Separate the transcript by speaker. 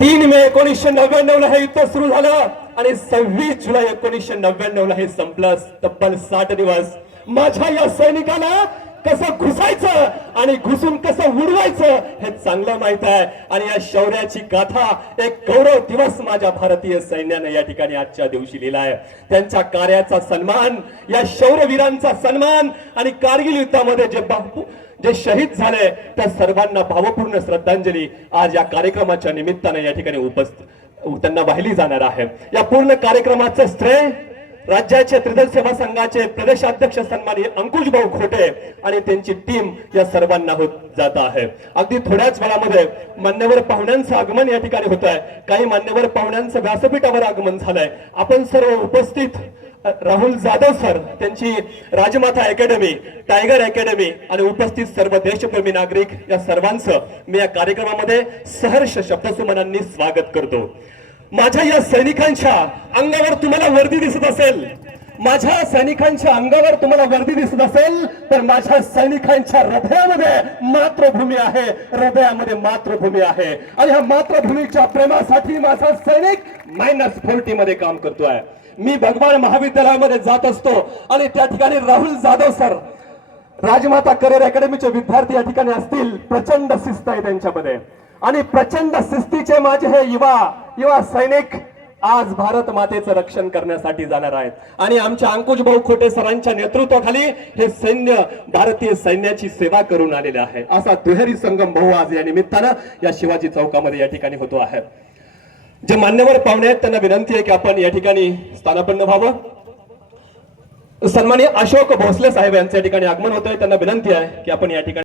Speaker 1: तीन मे एकोणीसशे नव्याण्णव ला हे युद्ध सुरू झालं. आणि सव्वीस जुलै एकोणीसशे नव्याण्णव ला हे संपलं. तब्बल साठ दिवस. माझ्या या सैनिकाला कसं आणि घुसून कसं उडवायचं हे चांगलं माहीत आहे. आणि या शौर्याची गाथा एक गौरव दिवस माझ्या भारतीय सैन्यानं या ठिकाणी आजच्या दिवशी लिहिला आहे. त्यांच्या कार्याचा सन्मान या शौर्यवीरांचा सन्मान आणि कारगिल युद्धामध्ये जे बापू जे शहीद झाले त्या सर्वांना भावपूर्ण श्रद्धांजली आज या कार्यक्रमाच्या निमित्तानं या ठिकाणी उपस्थित त्यांना वाहिली जाणार आहे. या पूर्ण कार्यक्रमाचं श्रेय राज्याचे त्रिदल सेवा संघाचे प्रदेशाध्यक्ष सन्मानी अंकुश भाऊ खोटे आणि त्यांची टीम या सर्वांना होत जात आहे. अगदी थोड्याच वेळामध्ये मान्यवर पाहुण्यांचं आगमन या ठिकाणी होत आहे. काही मान्यवर पाहुण्यांचं व्यासपीठावर आगमन झालंय. आपण सर्व उपस्थित राहुल जाधव सर त्यांची राजमाता अकॅडमी टायगर अकॅडमी आणि उपस्थित सर्व देशप्रेमी नागरिक या सर्वांचं मी या कार्यक्रमामध्ये सहर्ष शब्दसुमनांनी स्वागत करतो. माझ्या या सैनिकांच्या अंगावर तुम्हाला वर्दी दिसत असेल. माझ्या सैनिकांच्या अंगावर तुम्हाला वर्दी दिसत असेल तर माझ्या सैनिकांच्या हृदयामध्ये मातृभूमी आहे. हृदयामध्ये मातृभूमी आहे. आणि ह्या मातृभूमीच्या प्रेमासाठी माझा सैनिक मायनस फोर्टी मध्ये काम करतोय. मी भगवान महाविद्यालयामध्ये जात असतो. आणि त्या ठिकाणी राहुल जाधव सर राजमाता करेर अकॅडमीचे विद्यार्थी या ठिकाणी असतील. प्रचंड शिस्त आहे त्यांच्यामध्ये. आणि प्रचंड शिस्तीचे माझे हे युवा युवा सैनिक आज भारत मातेचं रक्षण करण्यासाठी जाणार आहेत. आणि आमच्या अंकुश भाऊ खोटे सरांच्या नेतृत्वाखाली हे सैन्य भारतीय सैन्याची सेवा करून आलेले आहे. असा दुहेरी संगम भाऊ आज या निमित्तानं या शिवाजी चौकामध्ये या ठिकाणी होतो आहे. जे मान्यवर पाहुणे आहेत त्यांना विनंती आहे की आपण या ठिकाणी स्थानापन्न व्हावं. सन्मान्य अशोक भोसले साहेब यांच्या ठिकाणी आगमन होत आहे त्यांना विनंती आहे की आपण या ठिकाणी